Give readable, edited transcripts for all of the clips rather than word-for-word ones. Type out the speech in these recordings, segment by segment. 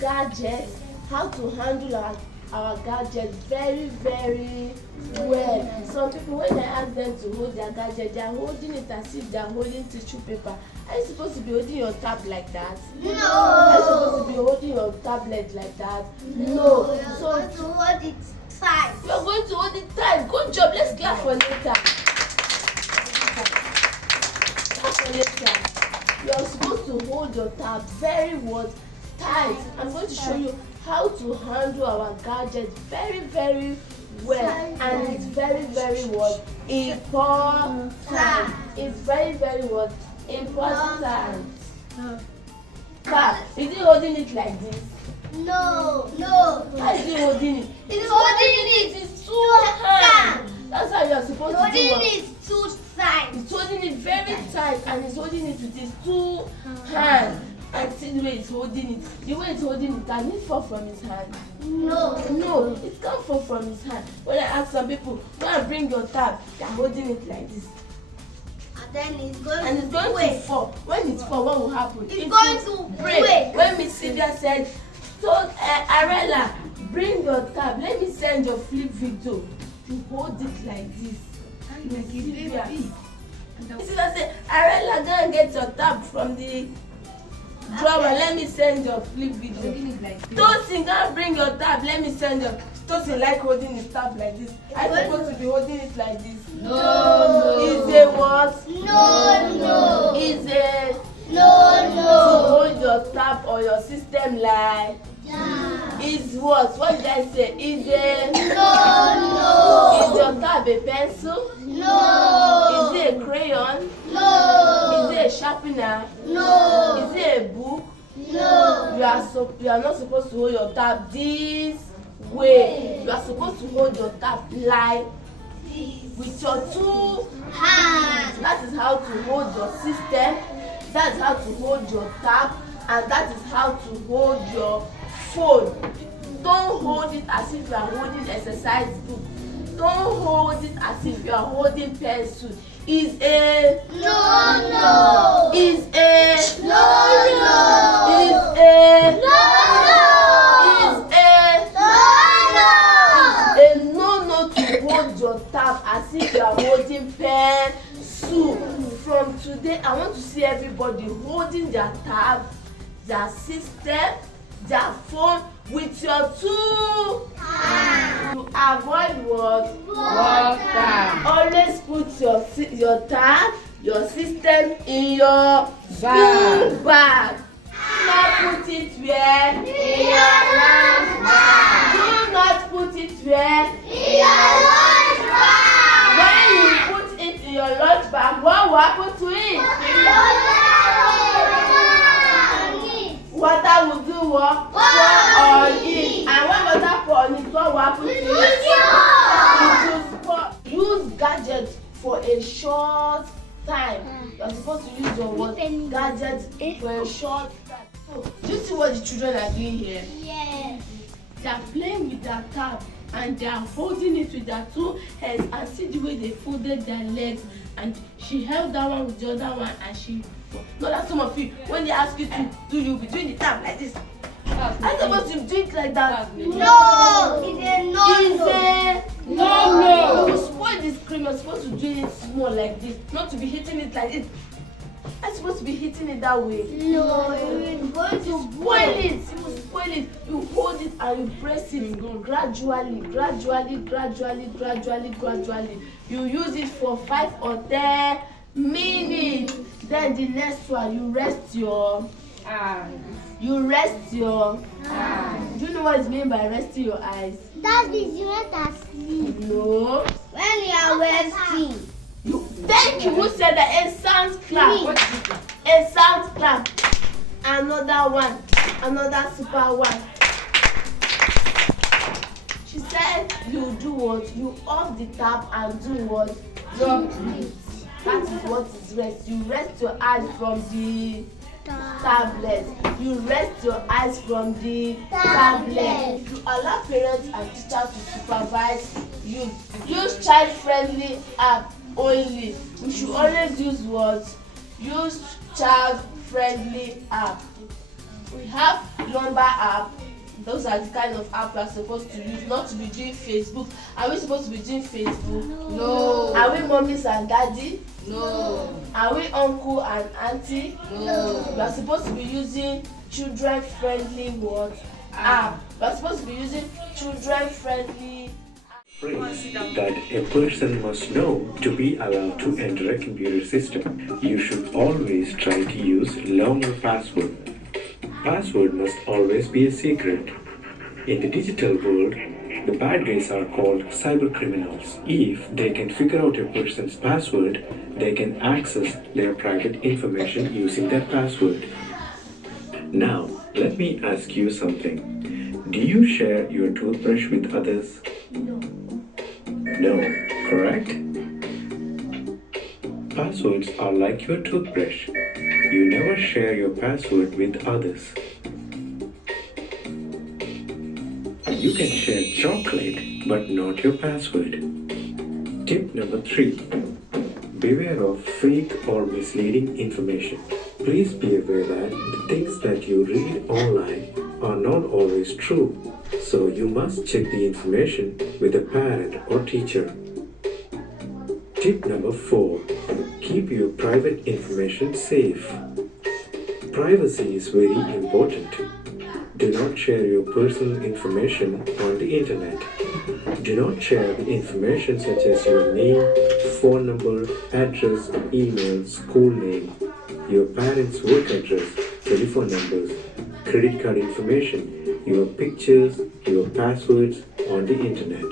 gadgets, how to handle our gadgets very, very well. Some people, when I ask them to hold their gadget, they are holding it as if they are holding tissue paper. Are you supposed to be holding your tab like that? No. Are you supposed to be holding your tablet like that? No. You're going to hold it tight. You are going to hold it tight. Good job. Let's clap for later. Clap for later. You are supposed to hold your tab very what? Tight. I'm going to show you how to handle our gadget very, very well, and it's very, very what? Important. It's very, very what? Important. Is he holding it like this? No. How is he holding it? It's holding it. It's two hands. That's how you are supposed to do Holding it. it too tight. He's holding it very tight, and he's holding it with his two hands. And see the way he's holding it. The way he's holding it, can it fall from his hand? No. No, it can't fall from his hand. When I ask some people, go and bring your tab, they're holding it like this. And then it's going And it's going to fall. When it falls, what will happen? It's going to break. When Miss Sylvia said, so Arella, bring your tab, let me send your flip video. You hold it like this. Miss Sylvia said, Arella, go and get your tab from the drawer, let me send your flip video. Tosin, go and bring your tab, let me send your. Tosin like holding his tab like this. I'm supposed to be holding it like this. No. Is a what? No. Is a No. to hold your tab or your system like is what? What did I say? Is a No. is your tab a pencil? No. Is it a crayon? No. Is it a sharpener? No. Is it a book? No. You are not supposed to hold your tab this way. You are supposed to hold your tab like with your two hands. That is how to hold your system. That is how to hold your tab, and that is how to hold your phone. Don't hold it as if you are holding exercise book. Don't hold it as if you are holding pencil. Is a No. is a No. is a is a no to hold your tab as if you are holding pencil. From today, I want to see everybody holding their tab, their system, their phone with your two hands. To avoid what? Water. Always put your tab, your system in your school bag. Not put it where? In your lunch bag. Do not put it where? In your lunch bag. When you put it in your lunch bag, what will happen to it? Water will do what? Pour on it. And when water pour on it, what will happen to it? It will spoil. Use gadgets for a short time. You are supposed to use your what? Gadgets for a short time. So, do you see what the children are doing here? Yes. They are playing with their tab and they are holding it with their two hands, and see the way they folded their legs, and she held that one with the other one, and she not that some of you, when they ask you to do, you'll be doing the tab like this. Are you supposed to do it like that? No. It's a no. You will spoil this cream. You're supposed to do it small like this, not to be hitting it like this. I'm supposed to be hitting it that way. No. It's going to Spoil it. You will spoil it. You hold it and you press it gradually. You use it for 5 or 10 minutes. Then the next one, you rest your eyes. Do you know what is meant by resting your eyes? That is not asleep. No. When you are resting. Thank you. Who said that? A sound clap. A sound clap. Another one. Another super one. She said you do what? You off the tap and do what? Drop it. That is what is rest. You rest your eyes from the tablet. You rest your eyes from the tablet. You allow parents and teachers to supervise you. Use child-friendly app only. We should always use what? Use child-friendly app. We have number app. Those are the kind of app we are supposed to use, not to be doing Facebook. Are we supposed to be doing Facebook? No. Are we mummies and daddy? No. Are we uncle and auntie? No. We are supposed to be using children-friendly what? App. We are supposed to be using children-friendly Phrase that a person must know to be allowed to enter a computer system. You should always try to use longer password. Password must always be a secret. In the digital world, the bad guys are called cyber criminals. If they can figure out a person's password, they can access their private information using that password. Now, let me ask you something. Do you share your toothbrush with others? No, correct? Passwords are like your toothbrush. You never share your password with others. You can share chocolate, but not your password. Tip number 3. Beware of fake or misleading information. Please be aware that the things that you read online are not always true. So you must check the information with a parent or teacher. Tip number 4. Keep your private information safe. Privacy is very important. Do not share your personal information on the internet. Do not share the information such as your name, phone number, address, email, school name, your parents' work address, telephone numbers, credit card information, your pictures, your passwords on the internet.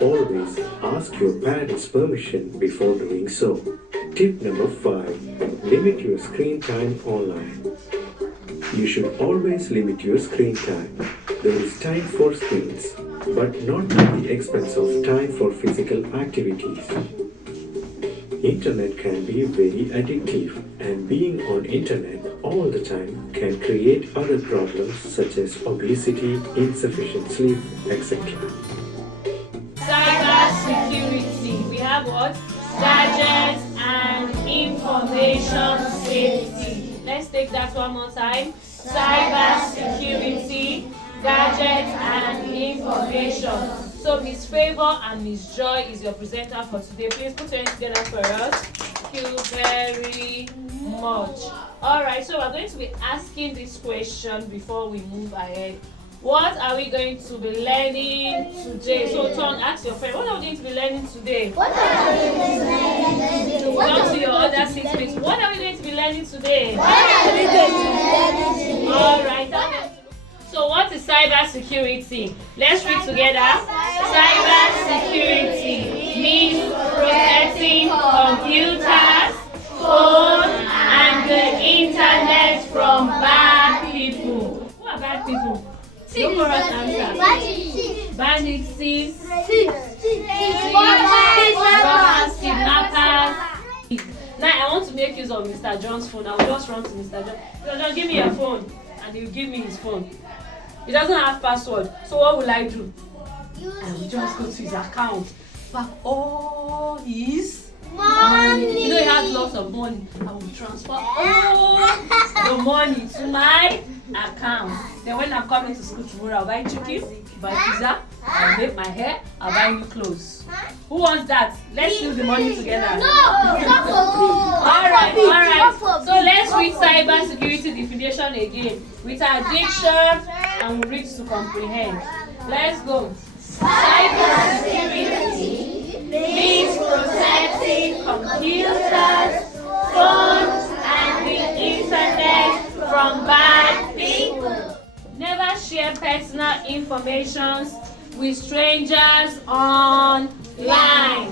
Always ask your parents' permission before doing so. Tip number 5. Limit your screen time online. You should always limit your screen time. There is time for screens, but not at the expense of time for physical activities. Internet can be very addictive, and being on internet all the time can create other problems such as obesity, insufficient sleep, etc. Cybersecurity. We have what? Gadgets and information safety. Let's take that one more time. Cybersecurity, gadgets and information. So Miss Favor and Miss Joy is your presenter for today. Please put your hands together for us. Thank you very much. Alright, so we're going to be asking this question before we move ahead. What are we going to be learning today? So Tom, ask your friend, what are we going to be learning today? What are we going to be learning today? Come to your other seat, please. What are we going to be learning today? What are we going to be learning today? Alright. So what is cybersecurity? Let's read together. Cybersecurity means protecting computers, phones, and the internet from bad people. Who are bad people? No correct answer. Bandits, thieves, robbers, kidnappers. Now I want to make use of Mr. John's phone. I will just run to Mr. John. Mr. John, give me your phone, and he will give me his phone. He doesn't have password, so what will I do? I will just go to his account, pack all his money. You know he has lots of money. I will transfer all the money to my account. Then when I'm coming to school tomorrow, I'll buy chicken, buy pizza, I'll make my hair, I'll buy new clothes. Who wants that? Let's use the money together. Alright. So let's read cybersecurity definition again with our diction and we'll read to comprehend. Let's go. Cybersecurity means protecting computers, phones, and the internet from bad people. Never share personal information with strangers online.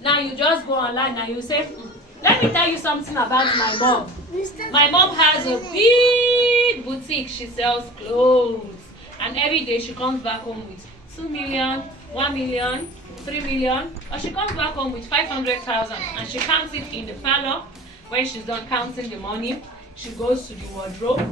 Now you just go online and you say, let me tell you something about my mom. My mom has a big boutique. She sells clothes. And every day she comes back home with 2 million, 1 million, 3 million. Or she comes back home with 500,000 and she counts it in the parlor. When she's done counting the money, she goes to the wardrobe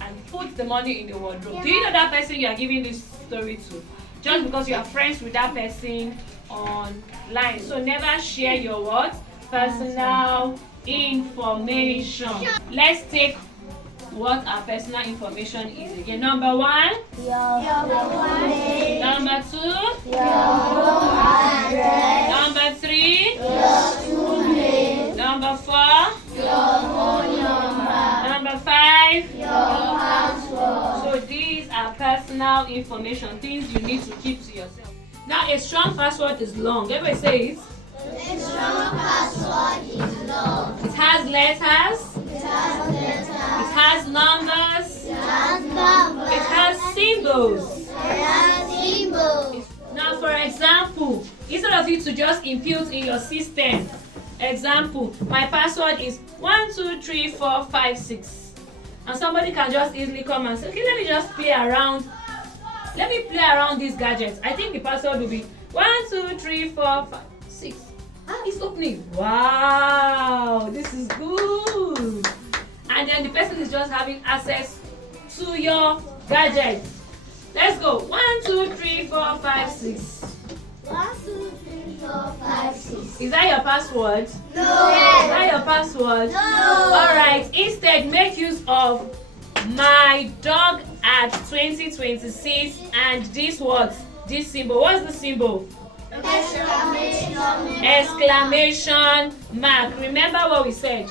and puts the money in the wardrobe. Do you know that person you are giving this story to? Just because you are friends with that person online. So never share your what? Personal information. Let's take what our personal information is again. Number 1, Your full name. number 2, Your home address. number 3, Your school name. number 4, Your phone number. number 5. Your password. So these are personal information, things you need to keep to yourself. Now a strong password is long. Everybody say it. A strong password is long. It has letters. It has letters. It has numbers. It has numbers. It has symbols. It has symbols. Now for example, instead of you to just input in your system, example, my password is 123456, and somebody can just easily come and say, okay, let me just play around. Let me play around these gadgets. I think the password will be 123456. It's opening. Wow, this is good. And then the person is just having access to your gadget. Let's go. 123456. 123456. Is that your password? No. Is that your password? No. Alright, instead make use of my dog at 2026 and this what? This symbol. What's the symbol? Exclamation mark. Remember what we said.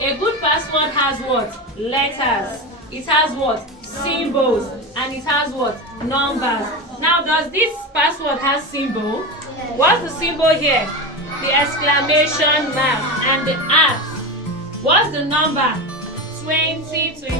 A good password has what? Letters. It has what? Symbols. And it has what? Numbers. Now does this password have symbol? What's the symbol here? The exclamation mark and the at. What's the number? 2026.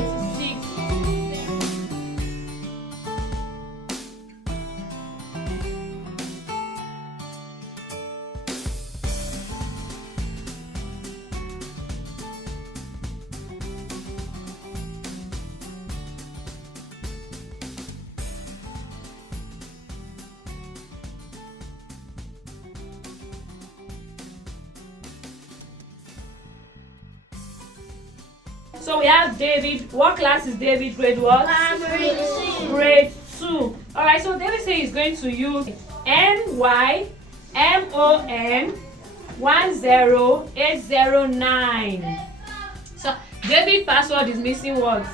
So we have David. What class is David? Grade what? Grade 2. Alright, so David says he's going to use NYMON10809. So David password is missing what?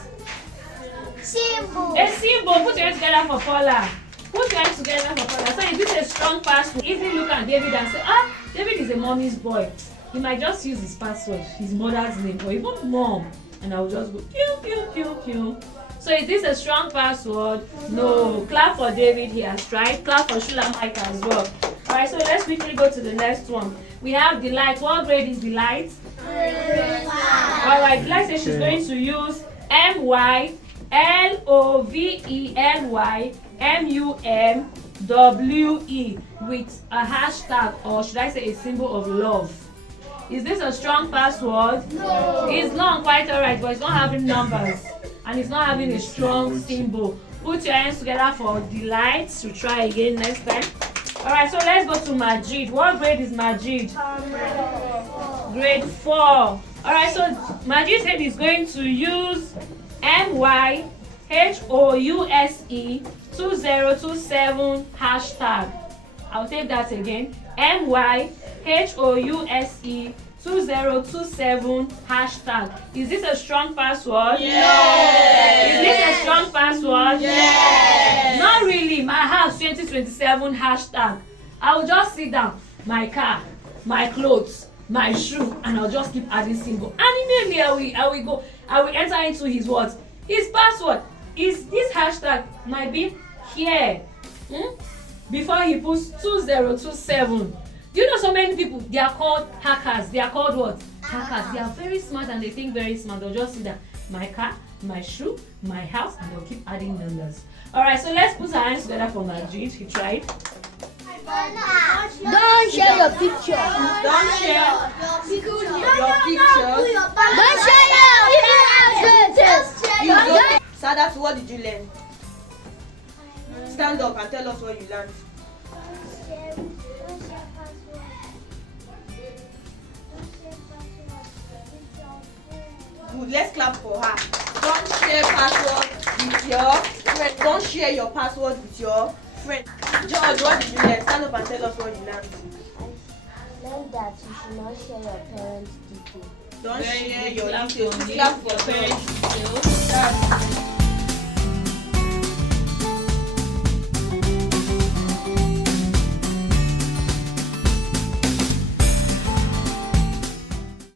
Symbol. A symbol. Put your hands together for Paula. Put your hands together for Paula. So is this a strong password? Easily look at David and say, David is a mommy's boy. He might just use his password, his mother's name, or even mom. And I'll just go pew pew pew pew. So is this a strong password? No. Clap for David, he has tried. Clap for Shula Mike as well. Alright, so let's quickly go to the next one. We have Delight. What grade is Delight? Alright, Delight says she's going to use MYLOVELYMUMWE with a hashtag, or should I say a symbol of love. Is this a strong password? No. It's long, quite alright, but it's not having numbers and it's not having a strong symbol. Put your hands together for Delight to try again next time. Alright, so let's go to Majid. What grade is Majid? Grade 4. Alright, so Majid said he's going to use MYHOUSE2027 hashtag. I'll take that again. MYHOUSE2027 hashtag. Is this a strong password? Yes. Is this a strong password? Yes. Not really. My house 2027 hashtag. I will just sit down. My car, my clothes, my shoe, and I'll just keep adding symbol. And immediately I will enter into his what? His password. Is this hashtag might be here. Before he puts 2027. Do you know so many people, they are called hackers? They are called what? Hackers. They are very smart and they think very smart. They'll just see that my car, my shoe, my house, and they'll keep adding numbers. Alright, so let's put our hands together for Majid. He tried. Don't share your picture. Don't share your pictures. Don't share your pictures. Sadat, what did you learn? Stand up and tell us what you learned. Good, let's clap for her. Don't share password with your friend. Don't share your password with your friend. George, what did you learn? Stand up and tell us what you learned. I learned that you should not share your parents' details. Don't share your Clap details. for me. Clap for Your parents. you.